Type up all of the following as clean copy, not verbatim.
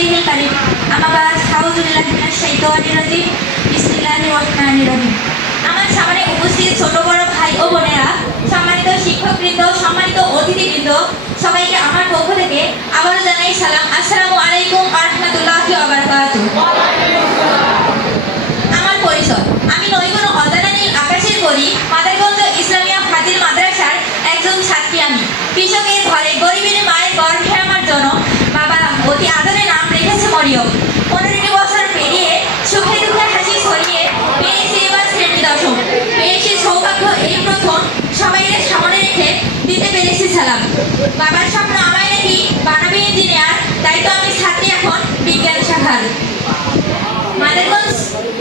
ওয়াজিহিল কারীম। আম্মা বা'দ, আউযু বিল্লাহি মিনাশ শাইতানির রাজিম। বিসমিল্লাহির রহমানির রহিম। আমার সামনে উপস্থিত ছোট বড় ভাই ও বোনেরা, সম্মানিত শিক্ষকবৃন্দ, সম্মানিত অতিথিবৃন্দ, সবাইকে আমার পক্ষ থেকে আবারও জানাই সালাম। আসসালামু আলাইকুম ওয়া রাহমাতুল্লাহি ওয়া বারাকাতুহু। আমার পরিচয়, আমি নৈগুণ অজানা নীল আকাশের পরি মাদারগঞ্জ ইসলামিয়া ফাজিল মাদ্রাসার একজন ছাত্রী। আমি কৃষকের ঘরে গরিবের মায়ের গর্ভে আমার জন্ম। বাবা অতি আদরে নাম রেখেছে মরিয়ম। 15টি বছর পেরিয়ে সুখে দুঃখে হাসি ছড়িয়ে পেয়েছি এবার শ্রেণী দশম। পেয়েছি সৌভাগ্য এই প্রথম সবাইকে সামনে রেখে দিতে পেরেছি সালাম। বাবার স্বপ্ন আমায় নাকি বানাবে ইঞ্জিনিয়ার, তাই তো আমি ছাত্রী এখন বিজ্ঞান শাখার। মাদারগঞ্জ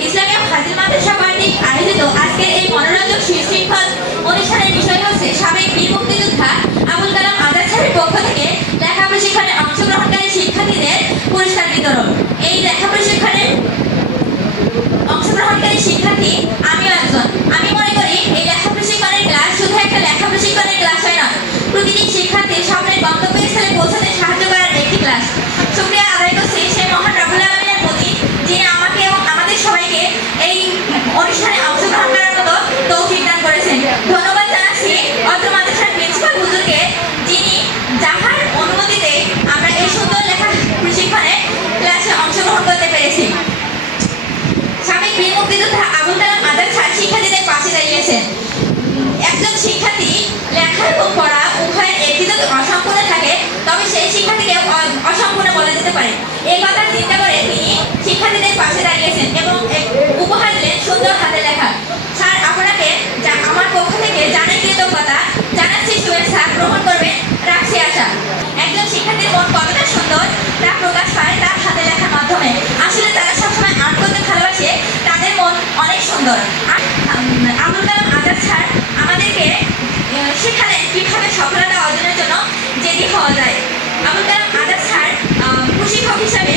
ইসলামিয়া ফাজিল মাদ্রাসা কর্তৃক আয়োজিত আজকের এই মনোরঞ্জক সুশৃঙ্খল অনুষ্ঠানের বিষয় হচ্ছে সাবেক বীর মুক্তিযোদ্ধা আবুল কালাম আজাদ সাহেবের পক্ষ থেকে লেখা প্রশিক্ষণে অংশগ্রহণকারী শিক্ষার্থীদের পুরস্কার বিতরণ। এই লেখা প্রশিক্ষণে অংশগ্রহণকারী শিক্ষার্থী আমিও একজন। আমি মনে করি এই লেখা প্রশিক্ষণের ক্লাস শুধু একটা লেখা প্রশিক্ষণের ক্লাস হয় না, প্রতিটি শিক্ষার্থীর স্বপ্নের গন্তব্যস্থলে পৌঁছাতে সাহায্য করার একটি ক্লাস। শুকরিয়া আদায় করছি সেই মহান রব্বুল আলামিনের প্রতি, যিনি আমাকে এবং আমাদের সবাইকে এই অনুষ্ঠানে অংশগ্রহণ করার মতো তৌফিক দান করেছেন। ধন্যবাদ জানাচ্ছি অত্র মাদ্রাসার প্রিন্সিপাল হুজুরকে, যিনি যাহার অনুমতিতে আমরা এই সুন্দর লেখা প্রশিক্ষণে ক্লাসে অংশগ্রহণ করতে পেরেছি। সাবেক বীর মুক্তিযোদ্ধা আবুল কালাম আজাদ স্যার শিক্ষার্থীদের পাশে দাঁড়িয়েছেন। একজন শিক্ষার্থী লেখা এবং পড়া উভয়ের একটি যদি অসম্পূর্ণ থাকে, তবে সেই শিক্ষার্থীকে অসম্পূর্ণ বলা যেতে পারে। এই কথা চিন্তা করে তিনি শিক্ষার্থীদের পাশে দাঁড়িয়েছেন এবং উপহার দিলেন সুন্দর হাতে লেখা। স্যার আপনাকে আমার পক্ষ থেকে জানাই কৃতজ্ঞতা, জানাচ্ছি শুভেচ্ছা, গ্রহণ করবেন রাখছি আশা। একজন শিক্ষার্থীর মন কতটা সুন্দর তা প্রকাশ পায় তার হাতে লেখার মাধ্যমে। আসলে তারা সবসময় আর্ট করতে ভালোবাসে, তাদের মন অনেক সুন্দর। আবুল কালাম আজাদ স্যার আমাদেরকে শেখালেন কিভাবে সফলতা অর্জনের জন্য জেদি হওয়া যায়। আবুল কালাম আজাদ স্যার প্রশিক্ষক হিসাবে